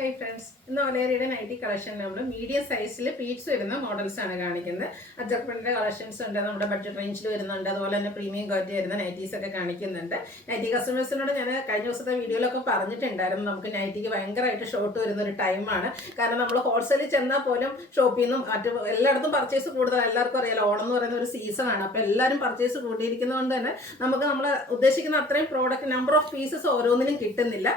Hi friends, ഇന്ന് ഒലേറിയുടെ nightie collection നമ്മൾ medium സൈസിൽ പീറ്റ്സ് വരുന്ന മോഡൽസ് ആണ് കാണിക്കുന്നത്. അഡ്ജസ്റ്റ്മെന്റിന്റെ കളക്ഷൻസ് ഉണ്ട്, നമ്മുടെ ബഡ്ജറ്റ് റേഞ്ചിൽ വരുന്നുണ്ട്, അതുപോലെ തന്നെ പ്രീമിയം ക്വാളിറ്റി വരുന്ന നൈറ്റീസ് ഒക്കെ കാണിക്കുന്നുണ്ട്. നൈറ്റി കസ്റ്റമേഴ്സിനോട് ഞാൻ കഴിഞ്ഞ ദിവസത്തെ വീഡിയോയിലൊക്കെ പറഞ്ഞിട്ടുണ്ടായിരുന്നു, നമുക്ക് നൈറ്റിക്ക് ഭയങ്കരമായിട്ട് ഷോർട്ട് വരുന്ന ഒരു ടൈമാണ്. കാരണം നമ്മൾ ഹോൾസെയിൽ ചെന്നാൽ പോലും ഷോപ്പിൽ നിന്നും മറ്റു എല്ലായിടത്തും പർച്ചേസ് കൂടുതൽ, എല്ലാവർക്കും അറിയാലോ ഓണം എന്ന് പറയുന്ന ഒരു സീസണാണ്. അപ്പോൾ എല്ലാവരും പർച്ചേസ് കൂട്ടിയിരിക്കുന്നതുകൊണ്ട് തന്നെ നമുക്ക് നമ്മൾ ഉദ്ദേശിക്കുന്ന അത്രയും പ്രോഡക്റ്റ് നമ്പർ ഓഫ് പീസസ് ഓരോന്നിനും കിട്ടുന്നില്ല.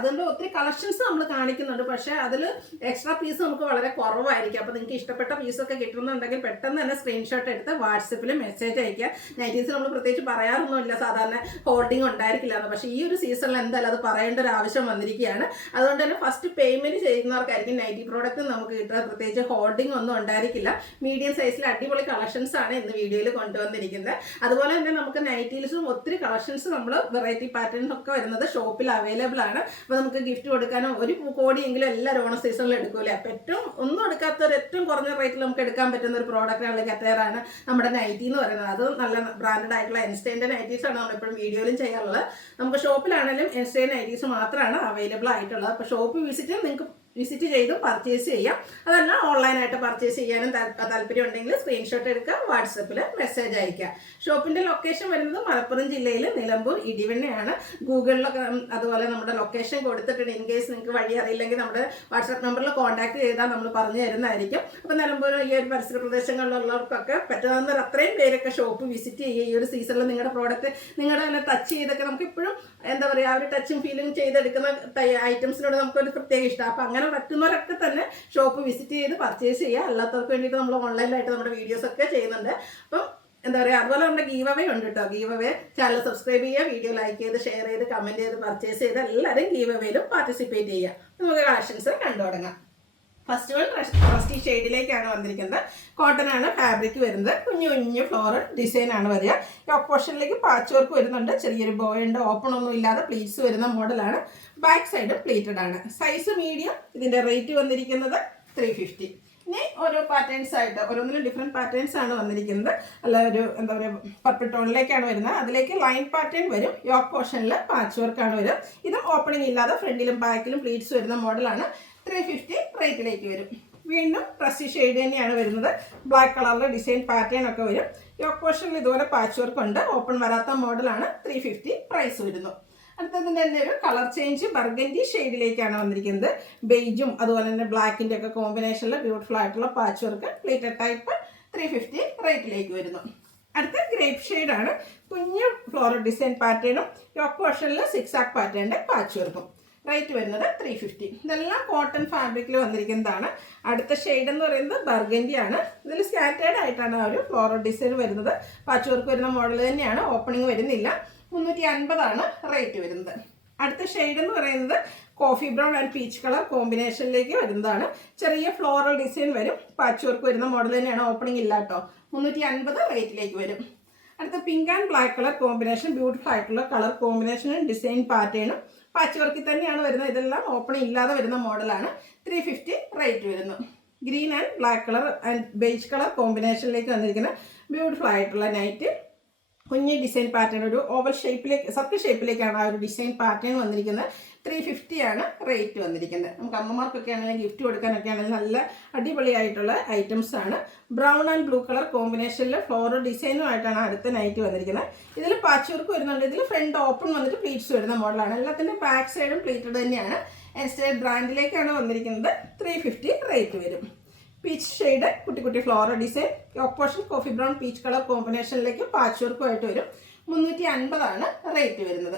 അതിൻ്റെ ഒത്തിരി കളക്ഷൻസ് നമ്മൾ കാണിക്കുന്നുണ്ട്, പക്ഷേ അതിൽ എക്സ്ട്രാ പീസ് നമുക്ക് വളരെ കുറവായിരിക്കും. അപ്പോൾ നിങ്ങൾക്ക് ഇഷ്ടപ്പെട്ട പീസൊക്കെ കിട്ടുന്നുണ്ടെങ്കിൽ പെട്ടെന്ന് തന്നെ സ്ക്രീൻഷോട്ട് എടുത്ത് വാട്സപ്പിൽ മെസ്സേജ് അയക്കുക. നൈറ്റീസ് നമ്മൾ പ്രത്യേകിച്ച് പറയാറൊന്നുമില്ല, സാധാരണ ഹോൾഡിംഗ് ഉണ്ടായിരിക്കില്ല എന്ന്. പക്ഷേ ഈ ഒരു സീസണിൽ എന്തായാലും അത് പറയേണ്ട ഒരു ആവശ്യം വന്നിരിക്കുകയാണ്. അതുകൊണ്ട് തന്നെ ഫസ്റ്റ് പേയ്മെൻറ്റ് ചെയ്യുന്നവർക്കായിരിക്കും നൈറ്റി പ്രോഡക്റ്റ് നമുക്ക് കിട്ടുക. പ്രത്യേകിച്ച് ഹോൾഡിംഗ് ഒന്നും ഉണ്ടായിരിക്കില്ല. മീഡിയം സൈസിൽ അടിപൊളി കളക്ഷൻസ് ആണ് ഇന്ന് വീഡിയോയിൽ കൊണ്ടുവന്നിരിക്കുന്നത്. അതുപോലെ തന്നെ നമുക്ക് നൈറ്റീസും ഒത്തിരി കളക്ഷൻസ് നമ്മൾ വെറൈറ്റി പാറ്റേൺസ് ഒക്കെ വരുന്നത് ഷോപ്പിൽ അവൈലബിൾ ആണ്. അപ്പോൾ നമുക്ക് ഗിഫ്റ്റ് കൊടുക്കാനോ ഒരു കോടിയെങ്കിലും എല്ലാവരും ഓണ സീസണിൽ എടുക്കൂലേ. അപ്പോൾ ഏറ്റവും ഒന്നും എടുക്കാത്തൊരു ഏറ്റവും കുറഞ്ഞ റേറ്റിൽ നമുക്ക് എടുക്കാൻ പറ്റുന്ന ഒരു പ്രോഡക്റ്റാണ് കറ്റേറാണ് നമ്മുടെ നൈറ്റി എന്ന് പറയുന്നത്. അത് നല്ല ബ്രാൻഡഡ് ആയിട്ടുള്ള എൻസ്റ്റൈൻ്റെ നൈറ്റീസ് ആണ് നമ്മളെപ്പോഴും വീഡിയോയിലും ചെയ്യാറുള്ളത്. നമുക്ക് ഷോപ്പിലാണെങ്കിലും എൻസ്റ്റൈൻ നൈറ്റീസ് മാത്രമാണ് അവൈലബിൾ ആയിട്ടുള്ളത്. അപ്പോൾ ഷോപ്പ് വിസിറ്റ് ചെയ്ത് പർച്ചേസ് ചെയ്യാം. അതല്ല ഓൺലൈനായിട്ട് പർച്ചേസ് ചെയ്യാനും താല്പര്യം ഉണ്ടെങ്കിൽ സ്ക്രീൻഷോട്ട് എടുക്കുക, വാട്സപ്പിൽ മെസ്സേജ് അയക്കുക. ഷോപ്പിൻ്റെ ലൊക്കേഷൻ വരുന്നത് മലപ്പുറം ജില്ലയിൽ നിലമ്പൂർ ഇടിവണ്ണയാണ്. ഗൂഗിളിലൊക്കെ അതുപോലെ നമ്മുടെ ലൊക്കേഷൻ കൊടുത്തിട്ടുണ്ട്. ഇൻ കേസ് നിങ്ങൾക്ക് വഴി അറിയില്ലെങ്കിൽ നമ്മുടെ വാട്സപ്പ് നമ്പറിൽ കോൺടാക്ട് ചെയ്താൽ നമ്മൾ പറഞ്ഞു തരുന്നതായിരിക്കും. അപ്പോൾ നിലമ്പൂർ ഈ ഒരു പരിസര പ്രദേശങ്ങളിലുള്ളവർക്കൊക്കെ പറ്റുന്ന അത്രയും പേരൊക്കെ ഷോപ്പ് വിസിറ്റ് ചെയ്യുക. ഈ ഒരു സീസണിൽ നിങ്ങളുടെ പ്രോഡക്റ്റ് നിങ്ങളുടെ തന്നെ ടച്ച് ചെയ്തൊക്കെ നമുക്ക് ഇപ്പോഴും എന്താ പറയുക, ആ ഒരു ടച്ചും ഫീലും ചെയ്തെടുക്കുന്ന ഐറ്റംസിനോട് നമുക്കൊരു പ്രത്യേക ഇഷ്ടം. അപ്പോൾ അങ്ങനെ പറ്റുന്നവരൊക്കെ തന്നെ ഷോപ്പ് വിസിറ്റ് ചെയ്ത് പർച്ചേസ് ചെയ്യുക. അല്ലാത്തവർക്ക് വേണ്ടിയിട്ട് നമ്മൾ ഓൺലൈനായിട്ട് നമ്മുടെ വീഡിയോസ് ഒക്കെ ചെയ്യുന്നുണ്ട്. അപ്പം എന്താ പറയുക, അതുപോലെ നമ്മുടെ ഗീവ് അവേ ഉണ്ട് കേട്ടോ. ഗീവ് അവേ ചാനൽ സബ്സ്ക്രൈബ് ചെയ്യുക, വീഡിയോ ലൈക്ക് ചെയ്ത് ഷെയർ ചെയ്ത് കമൻറ്റ് ചെയ്ത് പർച്ചേസ് ചെയ്ത് എല്ലാവരും ഗീവ് അവേയിലും പാർട്ടിസിപ്പേറ്റ് ചെയ്യുക. നമുക്ക് കളക്ഷൻസ് കണ്ടു തുടങ്ങാം. ഫസ്റ്റ് വൺ റസ്റ്റി ഷെയ്ഡിലേക്കാണ് വന്നിരിക്കുന്നത്. കോട്ടൺ ആണ് ഫാബ്രിക് വരുന്നത്. കുഞ്ഞു ഫ്ലോറൽ ഡിസൈൻ ആണ് വരിക. യോക്ക് പോർഷനിലേക്ക് പാച്ച് വർക്ക് വരുന്നുണ്ട്. ചെറിയൊരു ബോയുണ്ട്. ഓപ്പൺ ഒന്നും ഇല്ലാതെ പ്ലീറ്റ്സ് വരുന്ന മോഡലാണ്. ബാക്ക് സൈഡ് പ്ലീറ്റഡ് ആണ്. Size medium. ഇതിൻ്റെ റേറ്റ് വന്നിരിക്കുന്നത് 350. ഇനി ഓരോ പാറ്റേൺസ് ആയിട്ട് ഓരോന്നിനും ഡിഫറെൻറ്റ് പാറ്റേൺസ് ആണ് വന്നിരിക്കുന്നത്. അല്ല ഒരു എന്താ പറയുക പർപ്പിൾ ടോണിലേക്കാണ് വരുന്നത്. അതിലേക്ക് ലൈൻ പാറ്റേൺ വരും. യോക്ക് പോർഷനിൽ പാച്ച് വർക്കാണ് വരും. ഇത് ഓപ്പണിംഗ് ഇല്ലാതെ ഫ്രണ്ടിലും ബാക്കിലും പ്ലീറ്റ്സ് വരുന്ന മോഡലാണ്. 350 റേറ്റിലേക്ക് വരും. വീണ്ടും റസ്റ്റി ഷെയ്ഡ് തന്നെയാണ് വരുന്നത്. ബ്ലാക്ക് കളറിലെ ഡിസൈൻ പാറ്റേൺ ഒക്കെ വരും. യോക്ക് പോർഷനിൽ ഇതുപോലെ പാച്ച് വർക്ക് ഉണ്ട്. ഓപ്പൺ വരാത്ത മോഡലാണ്. 350 പ്രൈസ് വരുന്നു. അടുത്തതിൻ്റെ തന്നെ ഒരു കളർ ചേഞ്ച് ബർഗൻഡി ഷെയ്ഡിലേക്കാണ് വന്നിരിക്കുന്നത്. ബെയ്ജും അതുപോലെ തന്നെ ബ്ലാക്കിൻ്റെ ഒക്കെ കോമ്പിനേഷനിൽ ബ്യൂട്ടിഫുൾ ആയിട്ടുള്ള പാച്ച് വർക്ക് പ്ലേറ്റഡ് ടൈപ്പ് 350 റേറ്റിലേക്ക് വരുന്നു. അടുത്ത ഗ്രേപ്പ് ഷെയ്ഡാണ്. കുഞ്ഞു ഫ്ലോറൽ ഡിസൈൻ പാറ്റേണും യോക്ക് പോർഷനിൽ സിക്സാക് പാറ്റേണിൻ്റെ പാച്ച് വർക്കും. റേറ്റ് വരുന്നത് 350. ഇതെല്ലാം കോട്ടൺ ഫാബ്രിക്കിൽ വന്നിരിക്കുന്നതാണ്. അടുത്ത ഷെയ്ഡ് എന്ന് പറയുന്നത് ബർഗൻഡി ആണ്. ഇതിൽ സ്കാറ്റേർഡ് ആയിട്ടാണ് ആ ഒരു ഫ്ലോറൽ ഡിസൈൻ വരുന്നത്. പാച്ച് വർക്ക് വരുന്ന മോഡൽ തന്നെയാണ്. ഓപ്പണിംഗ് വരുന്നില്ല. 350 റേറ്റ് വരുന്നത്. അടുത്ത ഷെയ്ഡ് എന്ന് പറയുന്നത് coffee brown and peach colour കോമ്പിനേഷനിലേക്ക് വരുന്നതാണ്. ചെറിയ ഫ്ലോറൽ ഡിസൈൻ വരും. പാച്ച് വർക്ക് വരുന്ന മോഡൽ തന്നെയാണ്. ഓപ്പണിംഗ് ഇല്ല കേട്ടോ. 350 റേറ്റിലേക്ക് വരും. അടുത്ത pink and black colour combination. Beautiful ആയിട്ടുള്ള കളർ കോമ്പിനേഷനും ഡിസൈൻ പാറ്റേണും പാച്ച് വർക്കിൽ തന്നെയാണ് വരുന്നത്. ഇതെല്ലാം ഓപ്പണിംഗ് ഇല്ലാതെ വരുന്ന മോഡലാണ്. 350 റേറ്റ് വരുന്നു. Green and black colour and beige colour കോമ്പിനേഷനിലേക്ക് വന്നിരിക്കുന്ന ബ്യൂട്ടിഫുൾ ആയിട്ടുള്ള നൈറ്റ്. കുഞ്ഞ് ഡിസൈൻ പാറ്റേൺ ഒരു ഓവൽ ഷേപ്പിലേക്ക് സർക്കിൾ ഷേപ്പിലേക്കാണ് ആ ഒരു ഡിസൈൻ പാറ്റേൺ വന്നിരിക്കുന്നത്. 350 ആണ് റേറ്റ് വന്നിരിക്കുന്നത്. നമുക്ക് അമ്മമാർക്കൊക്കെ ആണെങ്കിൽ ഗിഫ്റ്റ് കൊടുക്കാനൊക്കെ ആണെങ്കിൽ നല്ല അടിപൊളിയായിട്ടുള്ള ഐറ്റംസ് ആണ്. ബ്രൗൺ ആൻഡ് ബ്ലൂ കളർ കോമ്പിനേഷനിൽ ഫ്ലോറൽ ഡിസൈനുമായിട്ടാണ് അടുത്ത നൈറ്റ് വന്നിരിക്കുന്നത്. ഇതിൽ പാച്ച് വർക്ക് വരുന്നുണ്ട്. ഇതിൽ ഫ്രണ്ട് ഓപ്പൺ വന്നിട്ട് പ്ലീറ്റ്സ് വരുന്ന മോഡലാണ്. എല്ലാത്തിൻ്റെ ബാക്ക് സൈഡും പ്ലീറ്റഡ് തന്നെയാണ്. എൻസ്റ്റൈൽ ബ്രാൻഡിലേക്കാണ് വന്നിരിക്കുന്നത്. 350 റേറ്റ് വരും. പീച്ച് ഷെയ്ഡ് കുട്ടി floral design. Yoke portion coffee brown peach colour കോമ്പിനേഷനിലേക്ക് പാച്ച് വർക്കുമായിട്ട് വരും. 350 റേറ്റ് വരുന്നത്.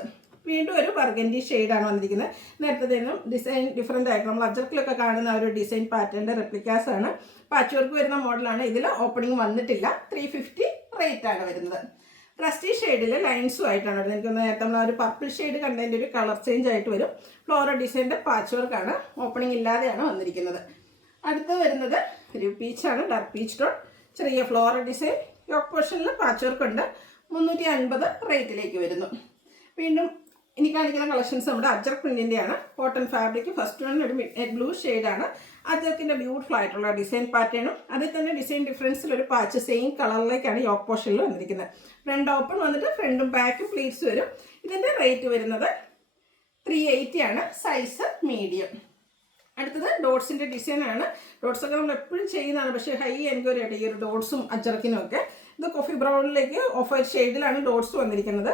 വീണ്ടും ഒരു ബർഗൻഡി ഷെയ്ഡാണ് വന്നിരിക്കുന്നത്. നേരത്തെ നിന്നും ഡിസൈൻ ഡിഫറെൻ്റ് ആയിട്ട് നമ്മൾ അജർക്കിലൊക്കെ കാണുന്ന ഒരു ഡിസൈൻ പാറ്റേണിൻ്റെ റെപ്ലിക്കാസ് ആണ്. പാച്ച് വർക്ക് വരുന്ന മോഡലാണ്. ഇതിൽ ഓപ്പണിംഗ് വന്നിട്ടില്ല. 350 റേറ്റ് ആണ് വരുന്നത്. റസ്റ്റി ഷെയ്ഡിൽ ലൈൻസും ആയിട്ടാണ് വരുന്നത്. എനിക്ക് നേരത്തെ നമ്മൾ ഒരു പർപ്പിൾ ഷെയ്ഡ് കണ്ടതിൻ്റെ ഒരു കളർ ചേഞ്ച് ആയിട്ട് വരും. ഫ്ലോറൽ ഡിസൈൻ്റെ പാച്ച് വർക്കാണ്. ഓപ്പണിംഗ് ഇല്ലാതെയാണ് വന്നിരിക്കുന്നത്. അടുത്ത് വരുന്നത് ഒരു പീച്ചാണ്. Dark peach tone. ചെറിയ ഫ്ലോറൽ ഡിസൈൻ. യോക്ക് പോർഷനിൽ പാച്ച് വർക്ക് ഉണ്ട്. 350 റേറ്റിലേക്ക് വരുന്നു. വീണ്ടും ഇനി കാണിക്കുന്ന കളക്ഷൻസ് നമ്മുടെ അജർക്ക് പ്രിന്റിൻ്റെയാണ്. Cotton fabric. ഫസ്റ്റ് വൺ ഒരു മിഡ് ബ്ലൂ ഷെയ്ഡാണ്. അജർക്കിൻ്റെ ബ്യൂട്ടിഫുൾ ആയിട്ടുള്ള ഡിസൈൻ പാറ്റേണും അതിൽ തന്നെ ഡിസൈൻ ഡിഫറൻസിൽ ഒരു പാച്ച് സെയിം കളറിലേക്കാണ് യോക്ക് പോർഷനിൽ വന്നിരിക്കുന്നത്. ഫ്രണ്ട് ഓപ്പൺ വന്നിട്ട് ഫ്രണ്ടും ബാക്കും പ്ലീറ്റ്സ് വരും. ഇതിൻ്റെ റേറ്റ് വരുന്നത് 380 ആണ്. Size medium. അടുത്തത് ഡോട്ട്സിൻ്റെ ഡിസൈനാണ്. ഡോട്ട്സൊക്കെ നമ്മൾ എപ്പോഴും ചെയ്യുന്നതാണ്, പക്ഷേ ഹൈ എൻക്വയറി ആയിട്ട് ഈ ഒരു ഡോട്ട്സും അച്ചറക്കിനും ഒക്കെ. ഇത് കോഫി ബ്രൗണിലേക്ക് ഓഫ് വൈറ്റ് ഷെയ്ഡിലാണ് ഡോട്ട്സ് വന്നിരിക്കുന്നത്.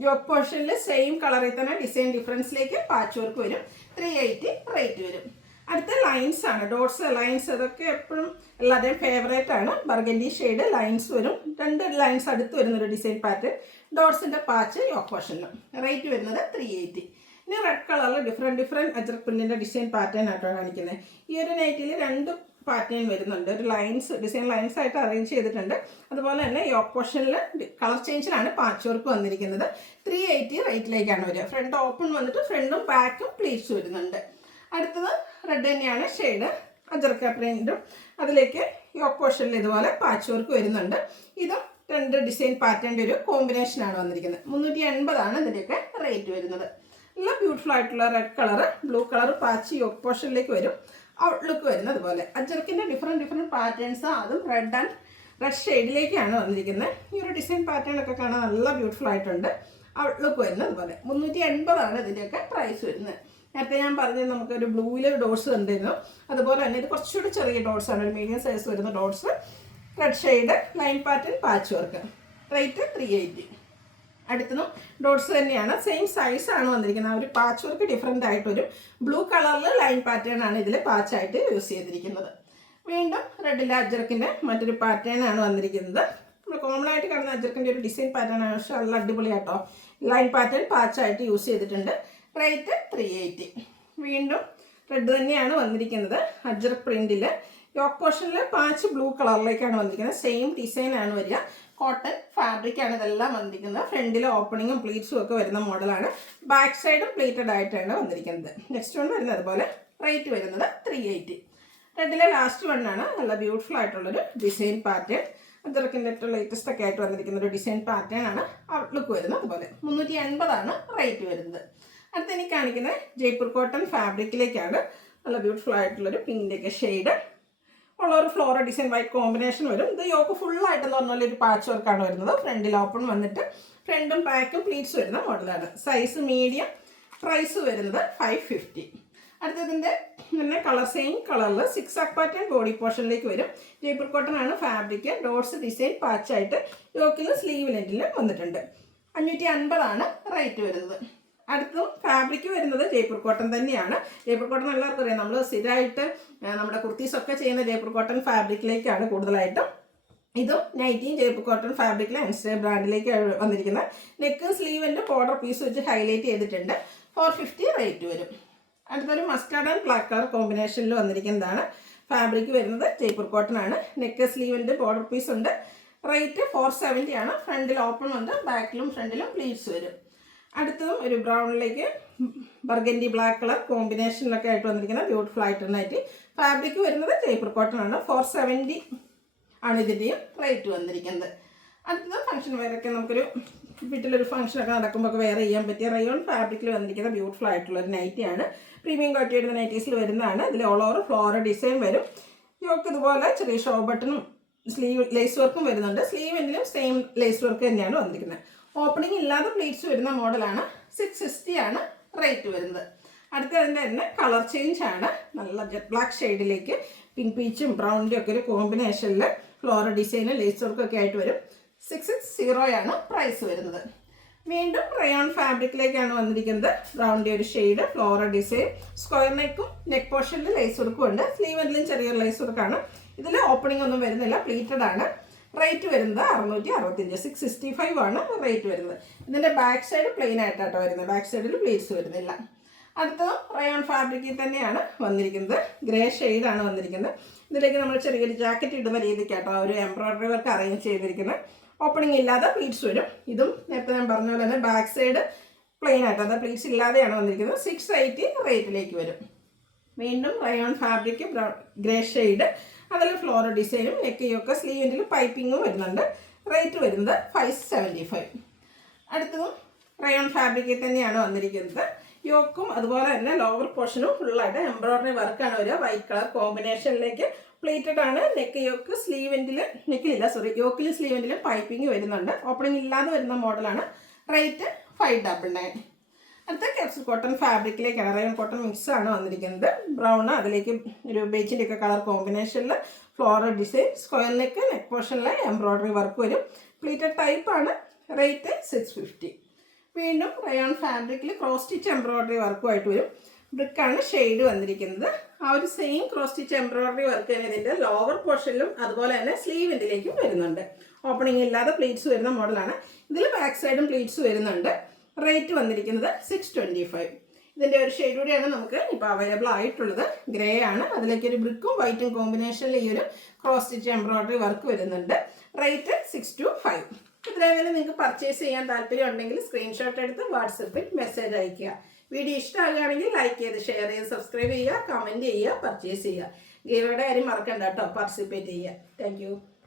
യോക്ക് പോർഷനിൽ സെയിം കളറിൽ തന്നെ ഡിസൈൻ ഡിഫറൻസിലേക്ക് പാച്ച് വർക്ക് വരും. 380 റേറ്റ് വരും. അടുത്ത ലൈൻസ് ആണ്, ഡോട്ട്സ് ലൈൻസ്. അതൊക്കെ എപ്പോഴും എല്ലാവരുടെയും ഫേവറേറ്റ് ആണ്. ബർഗൻഡി ഷെയ്ഡ് ലൈൻസ് വരും, 2 ലൈൻസ് അടുത്ത് വരുന്നൊരു ഡിസൈൻ പാറ്റേൺ. ഡോട്ട്സിൻ്റെ പാച്ച് യോക്ക് പോർഷനിലും. റേറ്റ് വരുന്നത് 380. ഇനി റെഡ് കളറിൽ ഡിഫറെൻറ്റ് അജ്രക് പ്രിൻറ്റിൻ്റെ ഡിസൈൻ പാറ്റേൺ ആയിട്ടാണ് കാണിക്കുന്നത്. ഈ ഒരു നൈറ്റിൽ 2 പാറ്റേൺ വരുന്നുണ്ട്. ഒരു ലൈൻസ് ഡിസൈൻ ലൈൻസ് ആയിട്ട് അറേഞ്ച് ചെയ്തിട്ടുണ്ട്. അതുപോലെ തന്നെ യോക്ക് പോർഷനിൽ കളർ ചേഞ്ചിലാണ് പാച്ച് വർക്ക് വന്നിരിക്കുന്നത്. 380 റേറ്റിലേക്കാണ് വരിക. ഫ്രണ്ട് ഓപ്പൺ വന്നിട്ട് ഫ്രണ്ടും ബാക്കും പ്ലീറ്റ്സ് വരുന്നുണ്ട്. അടുത്തത് റെഡ് തന്നെയാണ് ഷെയ്ഡ്, അജർക്ക പ്രിൻറ്റും. അതിലേക്ക് യോക്ക് പോർഷനിൽ ഇതുപോലെ പാച്ച് വർക്ക് വരുന്നുണ്ട്. ഇതും 2 ഡിസൈൻ പാറ്റേണിൻ്റെ ഒരു കോമ്പിനേഷനാണ് വന്നിരിക്കുന്നത്. 380 ഇതിൻ്റെയൊക്കെ റേറ്റ് വരുന്നത്. നല്ല ബ്യൂട്ടിഫുൾ ആയിട്ടുള്ള red colour, blue colour patch yoke പോർഷനിലേക്ക് വരും. ഔട്ട്ലുക്ക് വരുന്നത് അതുപോലെ. അജർക്കിൻ്റെ ഡിഫറെൻറ്റ് പാറ്റേൺസ്, അതും റെഡ് ഷെയ്ഡിലേക്കാണ് വന്നിരിക്കുന്നത്. ഈ ഒരു ഡിസൈൻ പാറ്റേൺ ഒക്കെ കാണാൻ നല്ല ബ്യൂട്ടിഫുൾ ആയിട്ടുണ്ട്. ഔട്ട്ലുക്ക് വരുന്നത് അതുപോലെ. 380 ഇതിൻ്റെയൊക്കെ പ്രൈസ് വരുന്നത്. നേരത്തെ ഞാൻ പറഞ്ഞത് നമുക്കൊരു ബ്ലൂവിൽ ഡോട്ട്സ് കണ്ടിരുന്നു. അതുപോലെ തന്നെ ഇത് കുറച്ചുകൂടി ചെറിയ ഡോട്ട്സ് ആണ്, ഒരു മീഡിയം സൈസ് വരുന്ന dots. Red shade line pattern patch work. Rate 380. അടുത്തതും ഡോട്ട്സ് തന്നെയാണ്, സെയിം സൈസാണ് വന്നിരിക്കുന്നത്. ആ ഒരു പാച്ച് വർക്ക് ഡിഫറെൻ്റ് ആയിട്ട് വരും. ബ്ലൂ കളറിൽ ലൈൻ പാറ്റേൺ ആണ് ഇതിൽ പാച്ചായിട്ട് യൂസ് ചെയ്തിരിക്കുന്നത്. വീണ്ടും റെഡിലെ അജർക്കിൻ്റെ മറ്റൊരു പാറ്റേൺ ആണ് വന്നിരിക്കുന്നത്. നമ്മൾ കോമൺ ആയിട്ട് കാണുന്ന അജർക്കിൻ്റെ ഒരു ഡിസൈൻ പാറ്റേൺ ആണ്, പക്ഷേ നല്ല അടിപൊളിയാട്ടോ. ലൈൻ പാറ്റേൺ പാച്ചായിട്ട് യൂസ് ചെയ്തിട്ടുണ്ട്. റേറ്റ് 380. വീണ്ടും റെഡ് തന്നെയാണ് വന്നിരിക്കുന്നത്. അജർക്ക് പ്രിൻറ്റിൽ യോക്ക് പോർഷനിൽ പാച്ച് ബ്ലൂ കളറിലേക്കാണ് വന്നിരിക്കുന്നത്. സെയിം ഡിസൈനാണ് വരിക. കോട്ടൺ ഫാബ്രിക്കാണ് ഇതെല്ലാം വന്നിരിക്കുന്നത്. ഫ്രണ്ടിൽ ഓപ്പണിങ്ങും പ്ലീറ്റ്സും ഒക്കെ വരുന്ന മോഡലാണ്. ബാക്ക് സൈഡും പ്ലീറ്റഡ് ആയിട്ടാണ് വന്നിരിക്കുന്നത്. നെക്സ്റ്റ് വൺ വരുന്നത് അതുപോലെ. റേറ്റ് വരുന്നത് 380. റെഡിലെ ലാസ്റ്റ് വണ്ണാണ്. നല്ല ബ്യൂട്ടിഫുൾ ആയിട്ടുള്ളൊരു ഡിസൈൻ പാറ്റേൺ. അജർക്കിൻ്റെ ഏറ്റവും ലേറ്റസ്റ്റ് ഒക്കെ ആയിട്ട് വന്നിരിക്കുന്ന ഒരു ഡിസൈൻ പാറ്റേൺ ആണ്. ഔട്ട്ലുക്ക് വരുന്നത് അതുപോലെ. 380 റേറ്റ് വരുന്നത്. അടുത്ത് എനിക്ക് കാണിക്കുന്നത് ജയ്പൂർ കോട്ടൺ ഫാബ്രിക്കിലേക്കാണ്. നല്ല ബ്യൂട്ടിഫുൾ ആയിട്ടുള്ളൊരു പിങ്കിൻ്റെയൊക്കെ ഷെയ്ഡ് ഉള്ള ഒരു ഫ്ലോറൽ ഡിസൈൻ വൈറ്റ് കോമ്പിനേഷൻ വരും. ഇത് യോക്ക് ഫുള്ളായിട്ടെന്ന് പറഞ്ഞാൽ ഒരു പാച്ച് വർക്കാണ് വരുന്നത്. ഫ്രണ്ടിൽ ഓപ്പൺ വന്നിട്ട് ഫ്രണ്ടും ബാക്കും പ്ലീറ്റ്സ് വരുന്ന മോഡലാണ്. Size medium. പ്രൈസ് വരുന്നത് 550. അടുത്തതിൻ്റെ പിന്നെ കളർ സെയിം കളറിൽ 6 പാറ്റേൺ ബോഡി പോർഷനിലേക്ക് വരും. ജയ്പൂർ കോട്ടൺ ആണ് ഫാബ്രിക്. ഡോട്ട്സ് ഡിസൈൻ പാച്ചായിട്ട് യോക്കിലും സ്ലീവ് ലെൻറ്റിലും വന്നിട്ടുണ്ട്. 550 റേറ്റ് വരുന്നത്. അടുത്തും ഫാബ്രിക് വരുന്നത് ജയ്പൂർ കോട്ടൺ തന്നെയാണ്. ജയ്പൂർ കോട്ടൺ എല്ലാവർക്കും അറിയാം. നമ്മൾ സ്ഥിരമായിട്ട് നമ്മുടെ കുർത്തീസൊക്കെ ചെയ്യുന്ന ജയ്പൂർ കോട്ടൺ ഫാബ്രിക്കിലേക്കാണ് കൂടുതലായിട്ടും. ഇതും നൈറ്റിയും ജയ്പൂർ കോട്ടൺ ഫാബ്രിക്കിലെ എൻസ്റ്റേ ബ്രാൻഡിലേക്ക് വന്നിരിക്കുന്നത്. നെക്ക് സ്ലീവിൻ്റെ ബോർഡർ പീസ് വെച്ച് ഹൈലൈറ്റ് ചെയ്തിട്ടുണ്ട്. 450 റേറ്റ് വരും. അടുത്തൊരു മസ്റ്റാർഡ് ആൻഡ് ബ്ലാക്ക് കളർ കോമ്പിനേഷനിൽ വന്നിരിക്കുന്നതാണ്. ഫാബ്രിക് വരുന്നത് ജയ്പൂർ കോട്ടൺ ആണ്. നെക്ക് സ്ലീവിൻ്റെ ബോർഡർ പീസ് ഉണ്ട്. റേറ്റ് 470 ഫ്രണ്ടിൽ ഓപ്പൺ ഉണ്ട്, ബാക്കിലും ഫ്രണ്ടിലും പ്ലീറ്റ്സ് വരും. അടുത്തതും ഒരു ബ്രൗണിലേക്ക് ബർഗൻഡി ബ്ലാക്ക് കളർ കോമ്പിനേഷനിലൊക്കെ ആയിട്ട് വന്നിരിക്കുന്ന ബ്യൂട്ടിഫുൾ ആയിട്ട് ഫാബ്രിക് വരുന്നത് ജയ്പൂർ കോട്ടൺ ആണ്. 470 ഇതിൻ്റെയും റേറ്റ് വന്നിരിക്കുന്നത്. അടുത്തത് ഫംഗ്ഷൻ വെയറൊക്കെ നമുക്കൊരു വീട്ടിലൊരു ഫംഗ്ഷനൊക്കെ നടക്കുമ്പോൾ വെയർ ചെയ്യാൻ പറ്റിയ റയോൺ ഫാബ്രിക്കിൽ വന്നിരിക്കുന്ന ബ്യൂട്ടിഫുൾ ആയിട്ടുള്ളൊരു നൈറ്റിയാണ്. പ്രീമിയം ക്വാളിറ്റി വരുന്ന നൈറ്റീസിൽ വരുന്നതാണ്. ഇതിൽ ഓൾ ഓവർ ഫ്ലോറൽ ഡിസൈൻ വരും. യോക്ക് ഇതുപോലെ ചെറിയ ഷോ ബട്ടണും സ്ലീവ് ലേസ് വർക്കും വരുന്നുണ്ട്. സ്ലീവിൻ്റെലും സെയിം ലേസ് വർക്ക് തന്നെയാണ് വന്നിരിക്കുന്നത്. ഓപ്പണിംഗ് ഇല്ലാതെ പ്ലീറ്റ്സ് വരുന്ന മോഡലാണ്. 660 റേറ്റ് വരുന്നത്. അടുത്തതിൻ്റെ തന്നെ കളർ ചേഞ്ച് ആണ്. നല്ല ജെറ്റ് ബ്ലാക്ക് ഷെയ്ഡിലേക്ക് പിങ്ക് പീച്ചും ബ്രൗണിൻ്റെ ഒക്കെ ഒരു കോമ്പിനേഷനിൽ ഫ്ലോറൽ ഡിസൈനും ലേസ് വർക്കൊക്കെ ആയിട്ട് വരും. 660 പ്രൈസ് വരുന്നത്. വീണ്ടും റയോൺ ഫാബ്രിക്കിലേക്കാണ് വന്നിരിക്കുന്നത്. ബ്രൗണിൻ്റെ ഒരു ഷെയ്ഡ്, ഫ്ലോറൽ ഡിസൈൻ, സ്ക്വയർ നെക്കും നെക്ക് പോർഷനിൽ ലേസ് വർക്കും ഉണ്ട്. സ്ലീവെങ്കിലും ചെറിയൊരു ലേസ് വർക്കാണ്. ഇതിൽ ഓപ്പണിംഗ് ഒന്നും വരുന്നില്ല, പ്ലീറ്റഡ് ആണ്. റേറ്റ് വരുന്നത് 665, 665 റേറ്റ് വരുന്നത്. ഇതിൻ്റെ ബാക്ക് സൈഡ് പ്ലെയിൻ ആയിട്ടാട്ടോ വരുന്നത്. ബാക്ക് സൈഡിൽ പ്ലീറ്റ്സ് വരുന്നില്ല. അടുത്തത് റയോൺ ഫാബ്രിക്കിൽ തന്നെയാണ് വന്നിരിക്കുന്നത്. ഗ്രേ ഷെയ്ഡാണ് വന്നിരിക്കുന്നത്. ഇതിലേക്ക് നമ്മൾ ചെറിയൊരു ജാക്കറ്റ് ഇടുന്ന രീതിക്കാട്ടോ ഒരു എംബ്രോയ്ഡറി വർക്ക് അറേഞ്ച് ചെയ്തിരിക്കുന്നത്. ഓപ്പണിംഗ് ഇല്ലാതെ പ്ലീറ്റ്സ് വരും. ഇതും നേരത്തെ ഞാൻ പറഞ്ഞ പോലെ തന്നെ ബാക്ക് സൈഡ് പ്ലെയിൻ ആയിട്ട്, അത് പ്ലീറ്റ്സ് ഇല്ലാതെയാണ് വന്നിരിക്കുന്നത്. 680 റേറ്റിലേക്ക് വരും. വീണ്ടും റയോൺ ഫാബ്രിക് ഗ്രേ ഷെയ്ഡ്, അതിൽ ഫ്ലോറൽ ഡിസൈനും നെക്കിയൊക്കെ സ്ലീവിൻ്റെ പൈപ്പിങ്ങും വരുന്നുണ്ട്. റേറ്റ് വരുന്നത് 575. അടുത്തതും റയോൺ ഫാബ്രിക്കിൽ തന്നെയാണ് വന്നിരിക്കുന്നത്. യോക്കും അതുപോലെ തന്നെ ലോവർ പോർഷനും ഫുള്ളായിട്ട് എംബ്രോയ്ഡറി വർക്കാണ് വരിക. വൈറ്റ് കളർ കോമ്പിനേഷനിലേക്ക് പ്ലീറ്റഡ് ആണ്. നെക്ക് യോക്ക് സ്ലീവെൻറ്റിൽ യോക്കിലും സ്ലീവെൻറ്റിലും പൈപ്പിംഗ് വരുന്നുണ്ട്. ഓപ്പണിംഗ് ഇല്ലാതെ വരുന്ന മോഡലാണ്. റേറ്റ് 599. അടുത്ത ക്യാപ്സൂൾ കോട്ടൺ ഫാബ്രിക്കിലേക്കാണ്, റയോൺ കോട്ടൺ മിക്സ് ആണ് വന്നിരിക്കുന്നത്. ബ്രൗൺ, അതിലേക്ക് ഒരു ബേജിൻ്റെ ഒക്കെ കളർ കോമ്പിനേഷനിൽ floral design, square neck, neck പോർഷനിൽ എംബ്രോയ്ഡറി വർക്ക് വരും. പ്ലീറ്റഡ് ടൈപ്പാണ്. റേറ്റ് 650. വീണ്ടും റയോൺ ഫാബ്രിക്കിൽ ക്രോസ് സ്റ്റിച്ച് എംബ്രോയ്ഡറി വർക്കുമായിട്ട് വരും. ബ്രിക്കാണ് ഷെയ്ഡ് വന്നിരിക്കുന്നത്. ആ ഒരു same cross stitch embroidery work തന്നെ ഇതിൻ്റെ ലോവർ പോർഷനിലും അതുപോലെ തന്നെ സ്ലീവിൻ്റിലേക്കും വരുന്നുണ്ട്. ഓപ്പണിംഗ് ഇല്ലാതെ പ്ലീറ്റ്സ് വരുന്ന മോഡലാണ്. ഇതിൽ ബാക്ക് സൈഡും പ്ലീറ്റ്സ് വരുന്നുണ്ട്. റേറ്റ് വന്നിരിക്കുന്നത് 625. ഇതിൻ്റെ ഒരു ഷെയ്ഡ് കൂടിയാണ് നമുക്ക് ഇപ്പോൾ അവൈലബിൾ ആയിട്ടുള്ളത്. ഗ്രേ ആണ്, അതിലേക്ക് ഒരു ബ്രിക്കും വൈറ്റും കോമ്പിനേഷനിൽ ഈ ഒരു ക്രോസ് സ്റ്റിച്ച് എംബ്രോയ്ഡറി വർക്ക് വരുന്നുണ്ട്. റേറ്റ് 625. ഇതിലേതെങ്കിലും നിങ്ങൾക്ക് പർച്ചേസ് ചെയ്യാൻ താല്പര്യം ഉണ്ടെങ്കിൽ സ്ക്രീൻഷോട്ട് എടുത്ത് വാട്സപ്പിൽ മെസ്സേജ് അയയ്ക്കുക. വീഡിയോ ഇഷ്ടമാകുകയാണെങ്കിൽ ലൈക്ക് ചെയ്ത്, ഷെയർ ചെയ്ത്, സബ്സ്ക്രൈബ് ചെയ്യുക, കമൻറ്റ് ചെയ്യുക, പർച്ചേസ് ചെയ്യുക. ഗീവയുടെ കാര്യം മറക്കണ്ട കേട്ടോ, പാർട്ടിസിപ്പേറ്റ് ചെയ്യുക. താങ്ക്